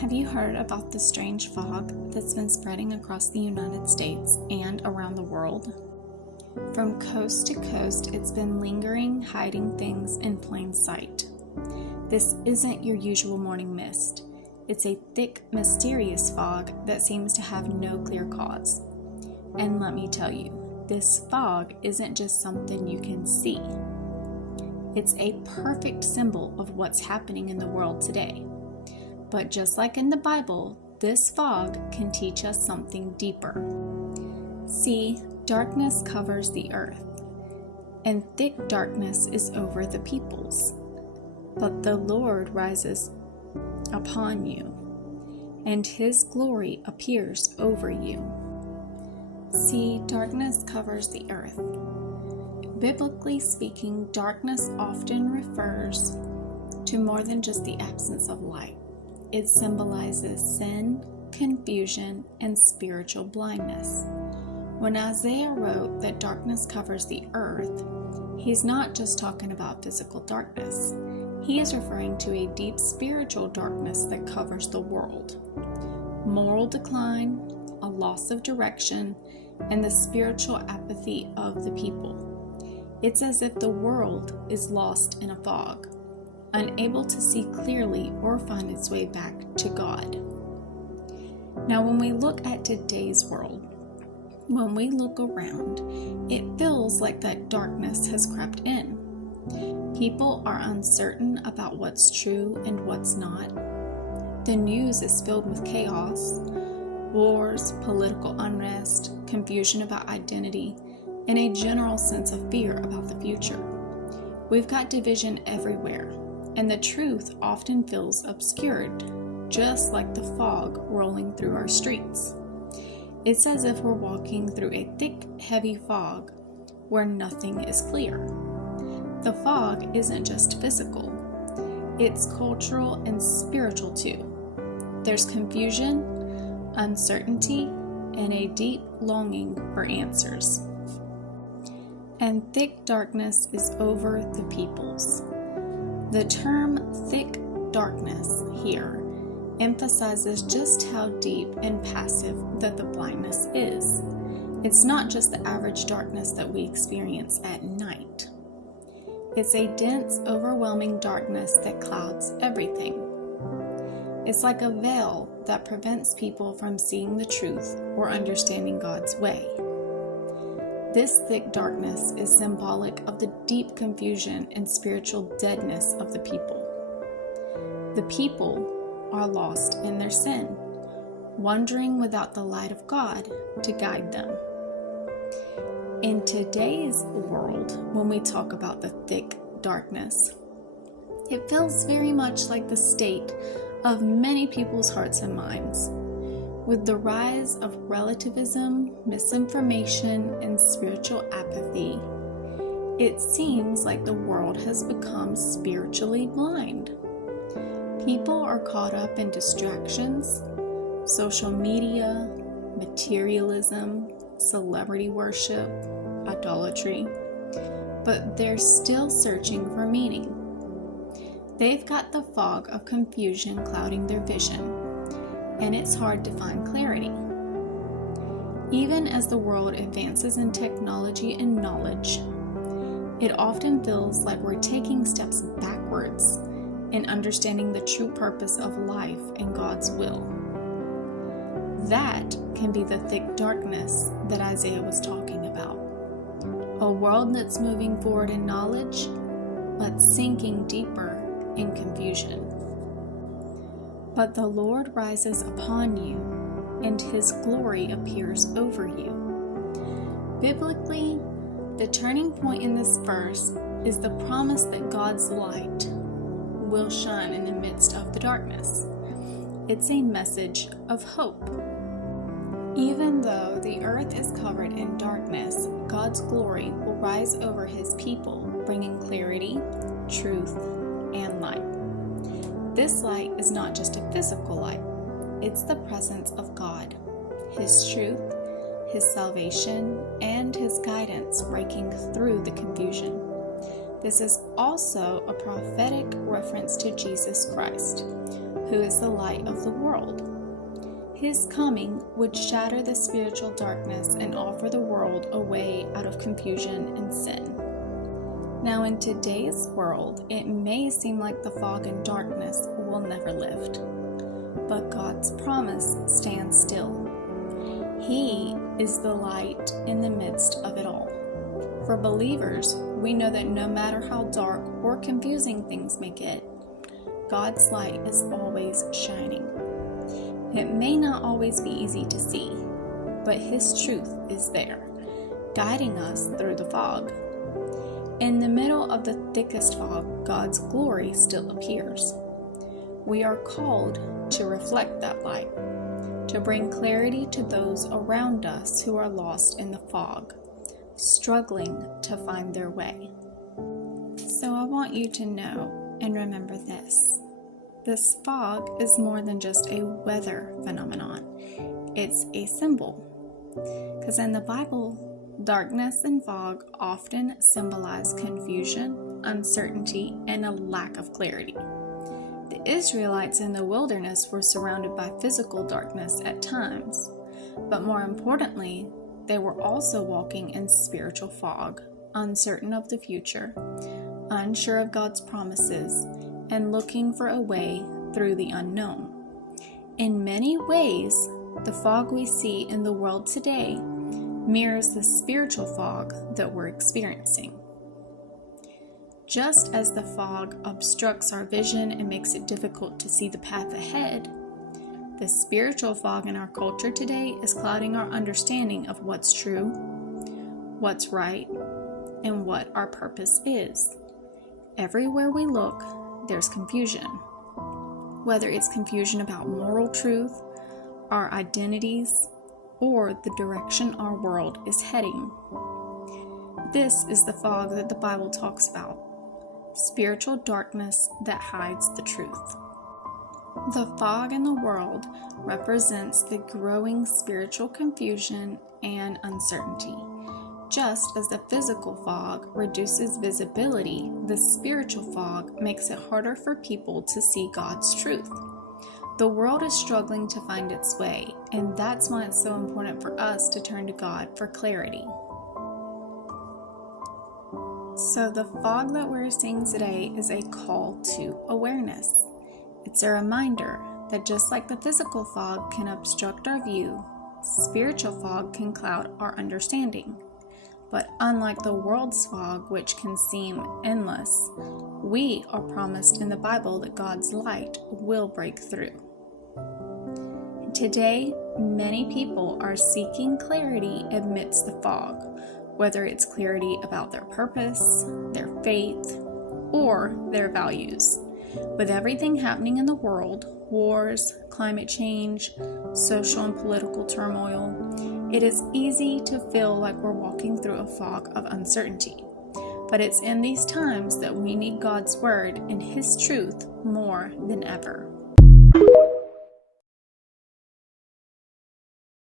Have you heard about the strange fog that's been spreading across the United States and around the world? From coast to coast, it's been lingering, hiding things in plain sight. This isn't your usual morning mist. It's a thick, mysterious fog that seems to have no clear cause. And let me tell you, this fog isn't just something you can see. It's a perfect symbol of what's happening in the world today. But just like in the Bible, this fog can teach us something deeper. See, darkness covers the earth, and thick darkness is over the peoples. But the Lord rises upon you, and His glory appears over you. See, darkness covers the earth. Biblically speaking, darkness often refers to more than just the absence of light. It symbolizes sin, confusion, and spiritual blindness. When Isaiah wrote that darkness covers the earth, he's not just talking about physical darkness. He is referring to a deep spiritual darkness that covers the world. Moral decline, a loss of direction, and the spiritual apathy of the people. It's as if the world is lost in a fog, unable to see clearly or find its way back to God. Now, when we look at today's world, when we look around, it feels like that darkness has crept in. People are uncertain about what's true and what's not. The news is filled with chaos, wars, political unrest, confusion about identity, and a general sense of fear about the future. We've got division everywhere, and the truth often feels obscured, just like the fog rolling through our streets. It's as if we're walking through a thick, heavy fog where nothing is clear. The fog isn't just physical, it's cultural and spiritual too. There's confusion, uncertainty, and a deep longing for answers. And thick darkness is over the peoples. The term thick darkness here emphasizes just how deep and passive that the blindness is. It's not just the average darkness that we experience at night. It's a dense, overwhelming darkness that clouds everything. It's like a veil that prevents people from seeing the truth or understanding God's way. This thick darkness is symbolic of the deep confusion and spiritual deadness of the people. The people are lost in their sin, wandering without the light of God to guide them. In today's world, when we talk about the thick darkness, it feels very much like the state of many people's hearts and minds. With the rise of relativism, misinformation, and spiritual apathy, it seems like the world has become spiritually blind. People are caught up in distractions, social media, materialism, celebrity worship, idolatry, but they're still searching for meaning. They've got the fog of confusion clouding their vision, and it's hard to find clarity. Even as the world advances in technology and knowledge, it often feels like we're taking steps backwards in understanding the true purpose of life and God's will. That can be the thick darkness that Isaiah was talking about. A world that's moving forward in knowledge, but sinking deeper in confusion. But the Lord rises upon you, and His glory appears over you. Biblically, the turning point in this verse is the promise that God's light will shine in the midst of the darkness. It's a message of hope. Even though the earth is covered in darkness, God's glory will rise over His people, bringing clarity, truth, and light. This light is not just a physical light, it's the presence of God, His truth, His salvation, and His guidance breaking through the confusion. This is also a prophetic reference to Jesus Christ, who is the light of the world. His coming would shatter the spiritual darkness and offer the world a way out of confusion and sin. Now, in today's world, it may seem like the fog and darkness will never lift, but God's promise stands still. He is the light in the midst of it all. For believers, we know that no matter how dark or confusing things may get, God's light is always shining. It may not always be easy to see, but His truth is there, guiding us through the fog. In the middle of the thickest fog, God's glory still appears. We are called to reflect that light, to bring clarity to those around us who are lost in the fog, struggling to find their way. So I want you to know and remember this. This fog is more than just a weather phenomenon. It's a symbol. Because in the Bible, darkness and fog often symbolize confusion, uncertainty, and a lack of clarity. The Israelites in the wilderness were surrounded by physical darkness at times, but more importantly, they were also walking in spiritual fog, uncertain of the future, unsure of God's promises, and looking for a way through the unknown. In many ways, the fog we see in the world today mirrors the spiritual fog that we're experiencing. Just as the fog obstructs our vision and makes it difficult to see the path ahead, the spiritual fog in our culture today is clouding our understanding of what's true, what's right, and what our purpose is. Everywhere we look, there's confusion. Whether it's confusion about moral truth, our identities, or the direction our world is heading. This is the fog that the Bible talks about. Spiritual darkness that hides the truth. The fog in the world represents the growing spiritual confusion and uncertainty. Just as the physical fog reduces visibility, the spiritual fog makes it harder for people to see God's truth. The world is struggling to find its way, and that's why it's so important for us to turn to God for clarity. So the fog that we're seeing today is a call to awareness. It's a reminder that just like the physical fog can obstruct our view, spiritual fog can cloud our understanding. But unlike the world's fog, which can seem endless, we are promised in the Bible that God's light will break through. Today, many people are seeking clarity amidst the fog, whether it's clarity about their purpose, their faith, or their values. With everything happening in the world, wars, climate change, social and political turmoil, it is easy to feel like we're walking through a fog of uncertainty. But it's in these times that we need God's Word and His truth more than ever.